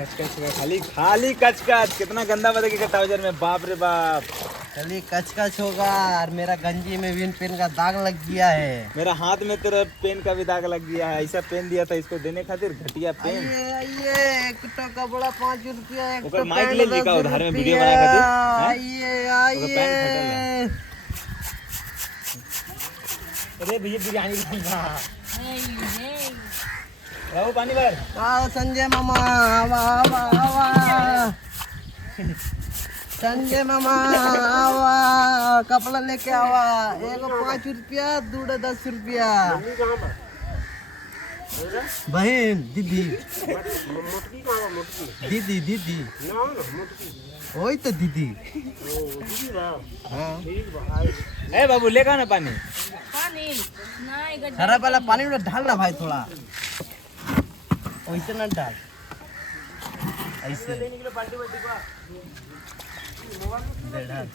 कच कच का खाली कच कच। कितना गंदा बदल ट्राउजर में, बाप रे बाप। खाली कच कच होगा। और मेरा गंजी में भी पेन का दाग लग गया है। मेरा हाथ में तेरा पेन का भी दाग लग गया है। ऐसा पेन दिया था इसको देने खातिर, घटिया पेन। आइए एक तो कपड़ा 5 रुपया, एक तो माइक ले ली का उधार में वीडियो बना खातिर। आइए आइए। अरे भैया बिरयानी रहो पानी भर। आओ संजय मामा, आवा आवा आवा। संजय मामा आवा, कपड़ा लेके आवा। एगो 5 रुपया, दूसरा 10 रुपया। बहन दीदी, दीदी दीदी वही तो दीदी। हाँ ए बाबू लेगा ना पानी। सारा पहला पानी में ढाल ना भाई, थोड़ा वैसे ना डाल, ऐसे दे डाल,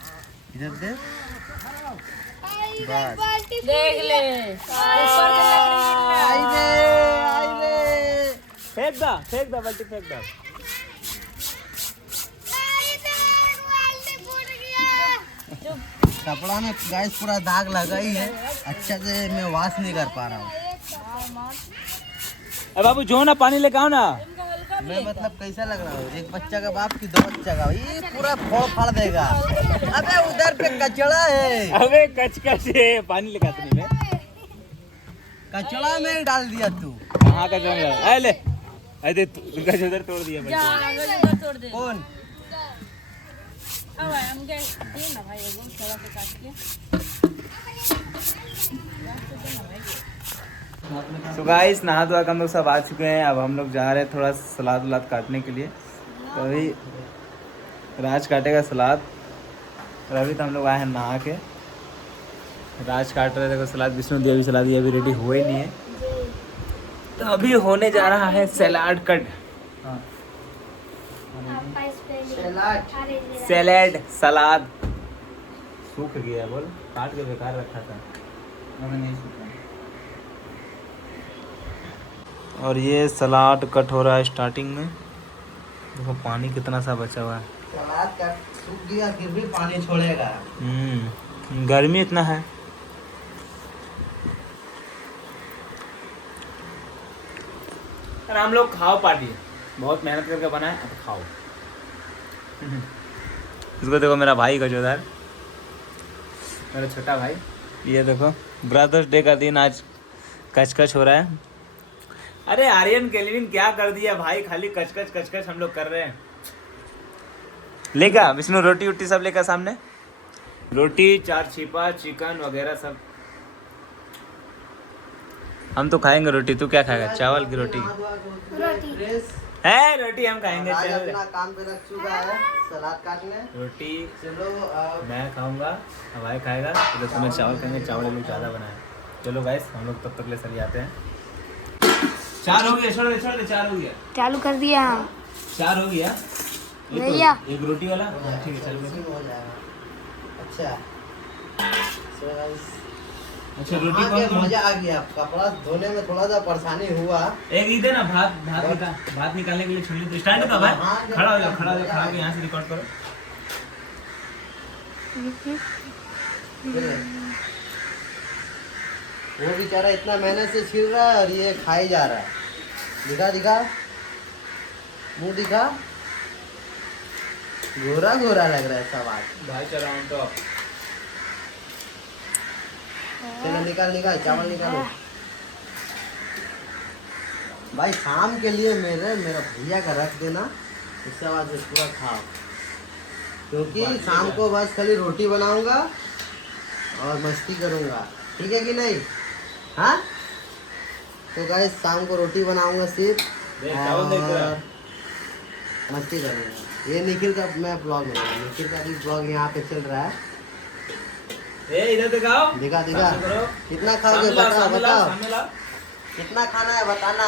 इधर दे बस। देख ले फेंक दा बाल्टी फेंक दा। कपड़ा में गैस पूरा दाग लगा ही है, अच्छा से मैं वॉश नहीं कर पा रहा हूँ। अब बाबू जो ना पानी लेके आओ ना। मैं मतलब कैसा लग रहा हूँ, एक बच्चा का बाप की 2 बच्चा का, ये पूरा फोड़ फाड़ देगा। अबे उधर पे कचड़ा है। अबे कच कच है, पानी लेके आते नहीं मैं। कचड़ा में डाल दिया तू। कहाँ कचरा में? ए ले, अरे गज उधर तोड़ दिया भाई। तोड़ दे। कौन? अब हम गए ये ना भाई, वो थोड़ा सा काट के। तो गाइस नहा धोआ कर हम लोग सब आ चुके हैं। अब हम लोग जा रहे हैं थोड़ा सलाद वलाद काटने के लिए। तो अभी राज काटेगा सलाद, और अभी तो हम लोग आए हैं नहा के। राज काट रहे थे सलाद, विष्णु दिया भी सलाद, ये अभी रेडी हुए नहीं है। तो अभी होने जा रहा है सलाद कट। सैलेड सलाद सूख गया, बोल काट के बेकार रखा था, मैंने नहीं सूखा। और ये सलाद कट हो रहा है स्टार्टिंग में। देखो पानी कितना सा बचा हुआ है। सलाद का सूख गया फिर भी पानी छोड़ेगा। गर्मी इतना है। और हम लोग खाओ पार्टी, बहुत मेहनत करके बनाए, अब खाओ। इसको देखो मेरा भाई गजोदार, मेरा छोटा भाई। ये देखो ब्रदर्स डे का दिन आज कचकच हो रहा है। अरे आर्यन केल्विन क्या कर दिया भाई, खाली कचकच हम लोग कर रहे हैं। लेगा विष्णु रोटी उटी सब लेकर सामने, रोटी 4 छिपा चिकन वगैरह सब। हम तो खाएंगे रोटी, तू क्या खाएगा? चावल की रोटी है, रोटी हम खाएंगे। अपना काम पे लग चुका है सलाद काटने। रोटी चलो मैं खाऊंगा, भाई खाएगा, तो तुम्हें चावल खाएंगे। चावल लोग ज़्यादा बनाए। चलो गाइस हम लोग तब तक ले सर आते हैं। 4 हो गया, छोड़ दे 4 हो गया, चालू कर दिया हम। 4 हो गया। भैया एक रोटी वाला, ठीक है चलो। हो जाएगा। अच्छा अच्छा रोटी कौन मजा आ गया। कपड़ा धोने में थोड़ा सा परेशानी हुआ। एक इधर ना भात निकालने के लिए छोड़ ली। स्टैंड का भाई खड़ा हो जा, खड़ा के यहाँ से रिकॉर्ड करो। वो बेचारा इतना मेहनत से छील रहा है और ये खाई जा रहा है। दिखा दिखा, मुंह दिखा, गोरा गोरा लग रहा है सब आज। भाई चला हम तो। चलो निकाल निकाल, चावल निकालो भाई। शाम के लिए मेरा भैया का रख देना, उसके बाद पूरा खाओ, क्योंकि शाम को बस खाली रोटी बनाऊंगा और मस्ती करूंगा, ठीक है कि नहीं? हाँ तो गाइस शाम को रोटी बनाऊंगा सिर्फ और मस्ती करूंगा। ये निखिल का मैं ब्लॉग में, निखिल का भी ब्लॉग यहाँ पे चल रहा है। इधर दिखाओ, दिखा दिखा, कितना खाओगे बताओ बताओ, कितना खाना है बताना,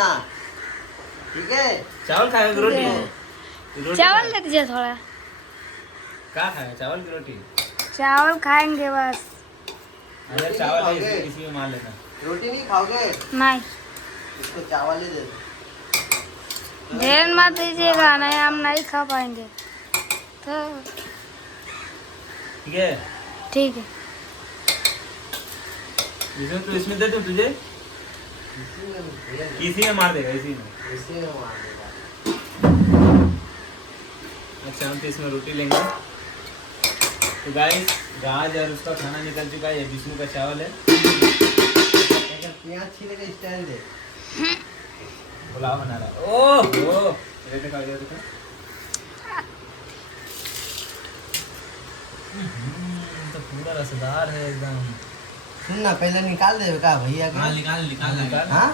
ठीक है? चावल खाएगा रोटी? चावल लग जाए थोड़ा। क्या खाएगा? चावल की रोटी? चावल खाएंगे बस। अरे चावल है, किसी में मान लेना। रोटी नहीं खाओगे? नहीं। इसको चावल ही दे दो। ढेर मत दीजिएगा, नहीं हम नहीं खा पाएंगे। तो ठीक है, ठीक है। इसमें तो इसमें दे दूं तुझे, इसी में मार देगा, इसी में। इसी में मार देगा। अच्छा, हम तो इसमें रोटी लेंगे। तो गाइस, गाज और उसका खाना निकल चुका है। ये विष्णु का चावल है। प्याज छीले का स्टाइल दे। पुलाव बना रहा है। ओह, इधर देखो, इधर देखो। तो पूरा रसदार है एकदम। सुन ना, पहले निकाल दे का भैया का। निकाल। हाँ?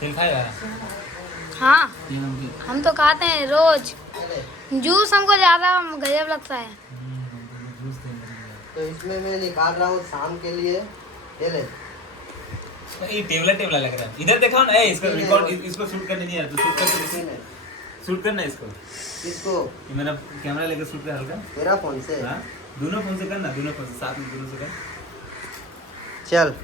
तेल खाएगा? हाँ, हम तो खाते हैं रोज। जूस हमको ज्यादा गजब लगता है। तो इसमें मैं निकाल रहा हूँ शाम के लिए। ये ले। ये टेबला लग रहा है। इधर देखो ना, इसको रिकॉर्ड, इसको शूट करने नहीं आता। तो शूट करना इसको। इसको ये मेरा कैमरा लेकर शूट कर हल्का। तेरा फोन से। हाँ, दोनों फोन से करना, दोनों फोन से साथ में, दोनों से कर। चल।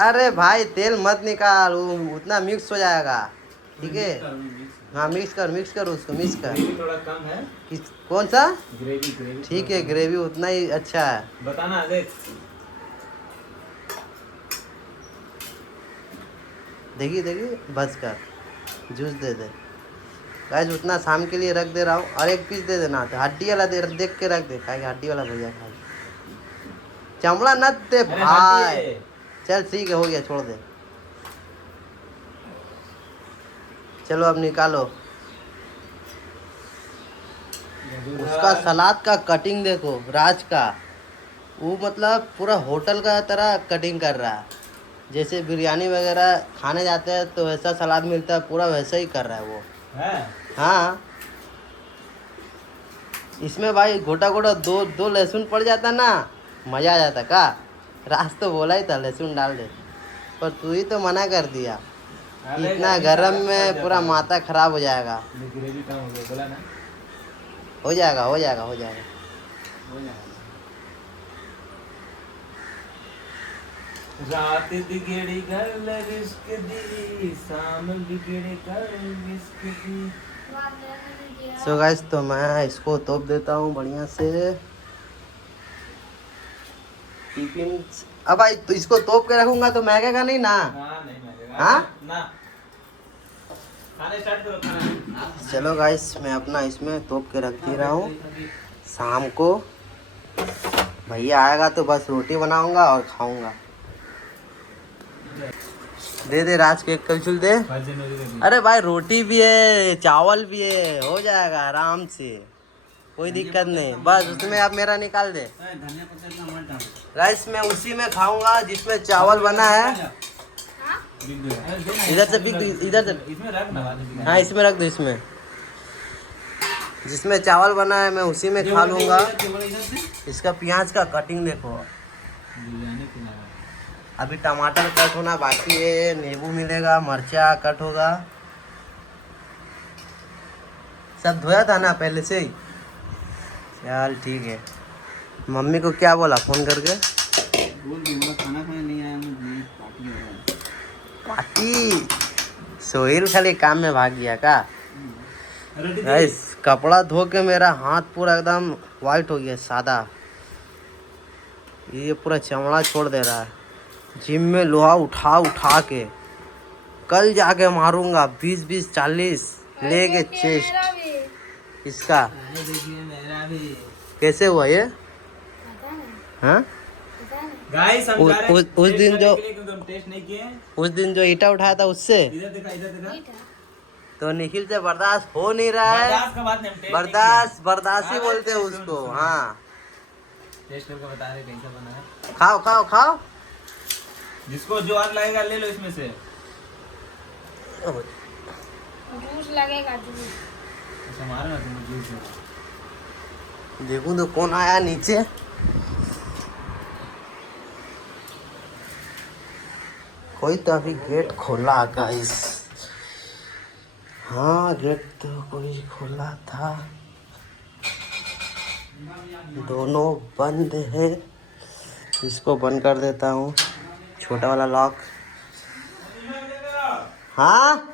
अरे भाई तेल मत निकाल, वो उतना मिक्स हो जाएगा। ठीक है, हाँ मिक्स कर उसको, मिक्स कर। ग्रेवी थोड़ा कम है। कौन सा? ग्रेवी ठीक है, ग्रेवी उतना ही अच्छा है। बताना देख। देखिए बस कर, जूस दे दे। गाइस उतना शाम के लिए रख दे रहा हूँ। और एक पीस दे देना, तो हड्डी वाला देख के रख दे, खाएगा हड्डी वाला भैया खाए। चमड़ा न दे भाई। चल ठीक है, हो गया, छोड़ दे। चलो अब निकालो। उसका सलाद का कटिंग देखो, राज का। वो मतलब पूरा होटल का तरह कटिंग कर रहा है। जैसे बिरयानी वगैरह खाने जाते हैं तो वैसा सलाद मिलता है, पूरा वैसा ही कर रहा है वो। हाँ, इसमें भाई घोटा दो लहसुन पड़ जाता ना, मजा आ जाता का। राज तो बोला ही था लहसुन डाल दे, पर तू ही तो मना कर दिया। इतना गरम में पूरा माथा खराब हो जाएगा। ग्रेवी कम हो गया, बोला ना। हो जाएगा। रात दिगड़ी घर रिस्क दी, शाम बिगड़े घर रिस्क दी। सो गाइस, तो मैं इसको तोप देता हूँ बढ़िया से टिफिन। अब भाई तो इसको तोप के रखूंगा तो महकेगा नहीं ना? हाँ, नहीं महकेगा। हाँ? ना, खाने स्टार्ट करो खाना। चलो गाइस, मैं अपना इसमें तोप के रख दे रहा हूँ। शाम को भैया आएगा तो बस रोटी बनाऊंगा और खाऊंगा। दे राज के एक कलछुल दे। अरे भाई रोटी भी है, चावल भी है, हो जाएगा आराम से, कोई दिक्कत नहीं। बस उसमें आप मेरा निकाल दे। राइस मैं उसी में खाऊंगा जिसमें चावल बना है। इधर से इधर से इसमें रख ना। हाँ, इसमें रख दो। इसमें जिसमें चावल बना है मैं उसी में खा लूँगा। इसका प्याज का कटिंग देखो। अभी टमाटर कट होना बाकी है, नींबू मिलेगा, मिर्चा कट होगा। सब धोया था ना पहले से ही। चल ठीक है। मम्मी को क्या बोला फोन करके? बोल दूंगा खाना खाने नहीं आया, पार्टी। सोहेल खाली काम में भाग गया का? गाइस कपड़ा धो के मेरा हाथ पूरा एकदम वाइट हो गया, सादा। ये पूरा चमड़ा छोड़ दे रहा है। जिम में लोहा उठा के कल जाके मारूंगा 20 40 लेके चेस्ट। इसका कैसे हुआ ये? हाँ, गाइस हम जा रहे हैं उस दिन जो तुम टेस्ट नहीं किए। उस दिन जो ईटा उठाया था उससे इधर देखा। तो निखिल से बर्दाश्त हो नहीं रहा है। बर्दाश्त का बात नहीं, हम टेस्ट नहीं किए। बर्दाश्त ही बोलते हैं उसको। हाँ, टेस्ट करके बता रहे कैसा बना है। खाओ। जिसको जो हाथ लगेगा ले लो इसमें से। जूस लगेगा, जूस। अच्छा मारो ना तुम जूस। देखूं तो कौन आया नीचे। कोई तो अभी गेट खोला गाइस। हाँ, गेट तो कोई खोला था। दोनों बंद है, इसको बंद कर देता हूँ, छोटा वाला लॉक। हाँ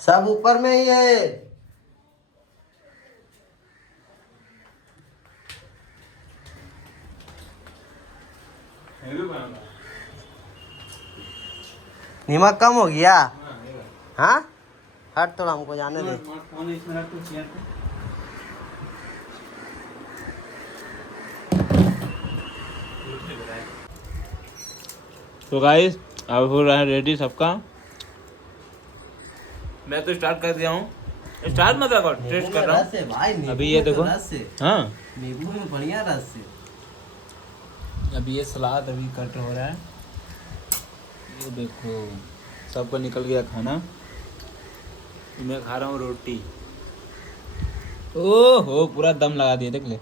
सब ऊपर में ही है। नमक कम हो गया। हाँ हट थोड़ा, हमको जाने दे। तो गाइस अब हो रहा है रेडी सबका। मैं तो स्टार्ट कर दिया हूँ। स्टार्ट मत करो, टेस्ट कर रहा हूँ भाई। अभी ये देखो। हाँ नींबू में बढ़िया रस है। अभी ये सलाद अभी कट हो रहा है। ये देखो सबको निकल गया खाना। मैं खा रहा हूँ रोटी। ओहो पूरा दम लगा दिया, देख ले।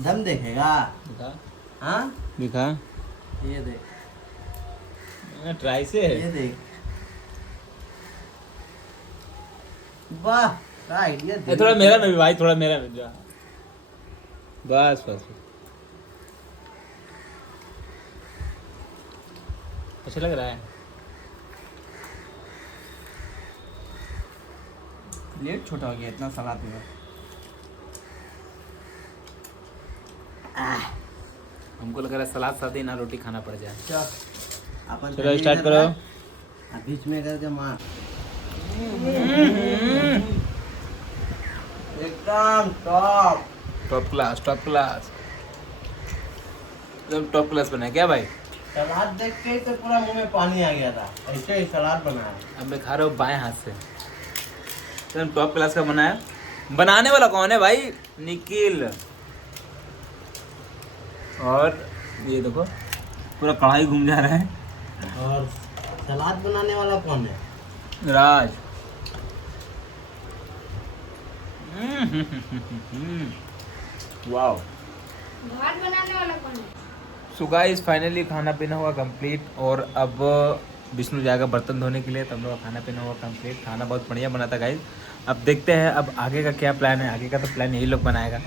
दम देखेगा? दिखा हाँ दिखा। ये देख, ट्राई से ये देख। वाह क्या आइडिया। ये थोड़ा मेरा में भी भाई, थोड़ा मेरा में जा। बस बस अच्छा लग रहा है। प्लेट छोटा हो गया इतना सलाद में। हमको लग रहा है सलाद साथ ही ना रोटी खाना पड़ जाए। अपन चलो स्टार्ट करो। बीच में करके मार। एकदम top top class, top class, एकदम टॉप क्लास बना है क्या भाई? सलाद देख के तो पूरा मुंह में पानी आ गया था, ऐसे ही सलाद बनाया। अब मैं खा रहा हूँ बाएं हाथ से। एकदम टॉप क्लास का बना है। बनाने वाला कौन है भाई? निखिल। और ये देखो पूरा कढ़ाई घूम जा रहा है। और सलाद बनाने वाला कौन है? राज। वाओ। घाट बनाने वाला कौन है? सो गाइस फाइनली खाना पीना हुआ कंप्लीट। और अब विष्णु जाएगा बर्तन धोने के लिए। तो हम लोग का खाना पीना हुआ कंप्लीट। खाना बहुत बढ़िया बना था गाइस। अब देखते हैं अब आगे का क्या प्लान है। आगे का तो प्लान यही लोग बनाएगा।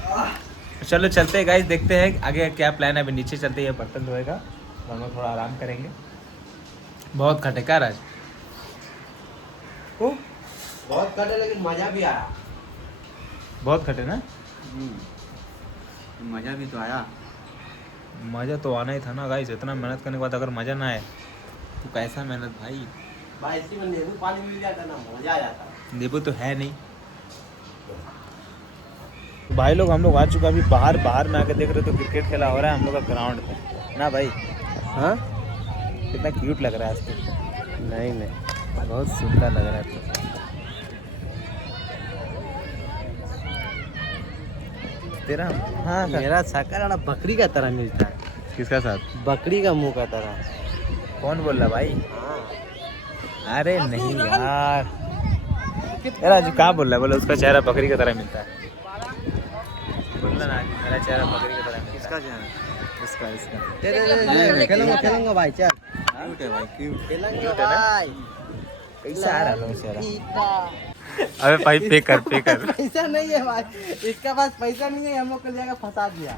चलो चलते हैं गाइस, देखते हैं आगे का क्या प्लान है। अभी नीचे चलते हैं, बर्तन धोएगा तो हम लोग थोड़ा आराम करेंगे। बहुत खटे क्या राज? बहुत कटे लेकिन मजा भी आया। बहुत खटे ना? मजा भी तो आया। मज़ा तो आना ही था ना गाइस। इतना मेहनत करने के बाद अगर मज़ा ना आए तो कैसा मेहनत भाई। भाई इसी में नींबू पानी मिल जाता ना, मजा आ जाता। नींबू तो है नहीं। भाई लोग हम लोग आ चुका। अभी बाहर में आके देख रहे तो क्रिकेट खेला हो रहा है हम लोग का ग्राउंड पे ना भाई। हाँ कितना क्यूट लग रहा है आज तो। नहीं बहुत सुंदर लग रहा है तो। तेरा हाँ मेरा शकल बकरी का तरह मिलता है। किसका साथ? बकरी का मुंह का तरह। कौन बोल रहा भाई? हाँ। अरे नहीं यार, यार आज क्या बोल रहा है? बोला उसका चेहरा बकरी की तरह मिलता है। बोलना ना मेरा चेहरा बकरी की तरह मिलता है। किसका चेहरा? इसका खेलूंगा भाई, चल। क्यूट है भाई, क्यूट खेलेंगे भाई। कैसा आ रहा है चेहरा? अबे भाई पे कर पैसा नहीं है भाई, इसका पास पैसा नहीं है, हम लोग को लेकर फंसा दिया।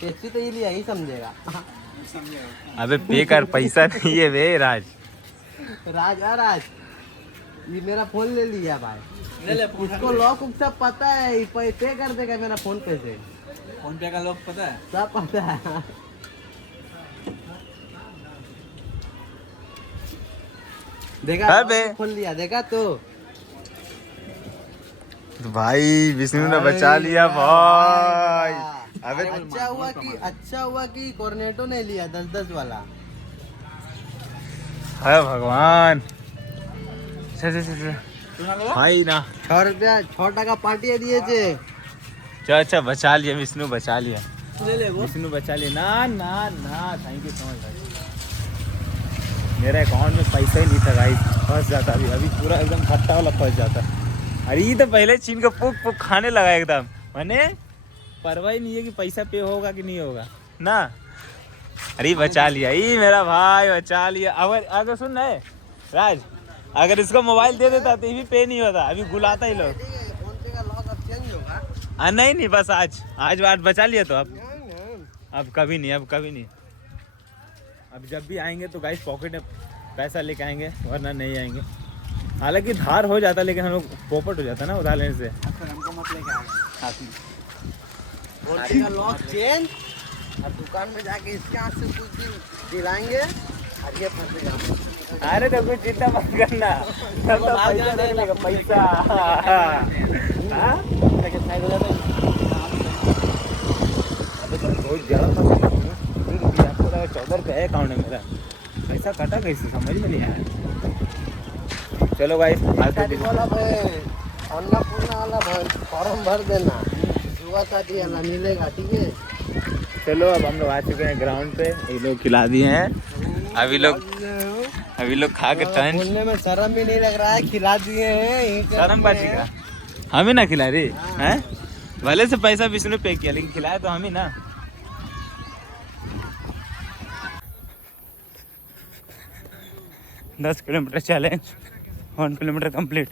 टेस्टी तो ये लिया ही समझेगा। अबे पे कर, पैसा नहीं है बे राज। राज ये मेरा फोन ले लिया भाई। उसको लॉक सब पता है, पे कर देगा मेरा फोन पे से। फोन पे का लोग पता है? सब पता है। देखा खोल लिया, देखा तो भाई विष्णु ने बचा लिया भाई। अबे अच्छा हुआ कि कॉर्नेटो ने लिया 10-10 वाला। है भगवान। भाई ना 6 रुपया 6 टाका पार्टी दिए थे। अच्छा बचा लिया विष्णु, बचा लिया विष्णु, बचा लिया। ना ना ना थैंक यू सो मच भाई। मेरे अकाउंट में पैसा ही नहीं था भाई, फंस जाता अभी पूरा एकदम खट्टा वाला फंस जाता। अरे ये तो पहले चीन का पुक पुक खाने लगा एकदम। मैंने परवाह ही नहीं है कि पैसा पे होगा कि नहीं होगा ना। अरे बचा लिया ये मेरा भाई, बचा लिया। अगर सुन रहे राज, अगर इसको मोबाइल दे देता तो ये भी पे नहीं होता, अभी गुलाता ही लोग। ठीक है, फोन पे का लॉक अब चेंज होगा। नहीं नहीं, बस आज आज बात बचा लिया तो अब नहीं। अब कभी नहीं, अब कभी नहीं। अब जब भी आएंगे तो गाइस पॉकेट में पैसा लेके आएंगे, वरना नहीं आएंगे। हालांकि धार हो जाता, लेकिन हम लोग पोपट हो जाता ना उधार लेने से। अच्छा, हमको मत लेके आएगा। फोन पे का लॉक चेंज, और दुकान में जाके इसके हाथ से कुछ दिन दिलाएंगे और ये फंसेगा। अरे तो कुछ चिंता मत करना, सब तो पैसा रख लेगा, पैसा। हाँ? बहुत ज्यादा आपको लगा 14 रुपये है अकाउंट में मेरा, पैसा कटा कैसे समझ में नहीं आया। चलो भाई आज तो वाला अन्नपूर्णा वाला फॉर्म भर देना, युवा साथी वाला मिलेगा, ठीक है। चलो अब हम लोग आ चुके हैं ग्राउंड पे, ये लोग खिला दिए हैं। अभी लोग खा के टंच। बोलने में शर्म भी नहीं लग रहा है, खिला दिए हैं। शर्म बाजी का हमें ना खिला रही हैं, भले से पैसा विष्णु पे किया, लेकिन खिलाया तो हम ही ना। 10 किलोमीटर चैलेंज, 1 किलोमीटर कंप्लीट।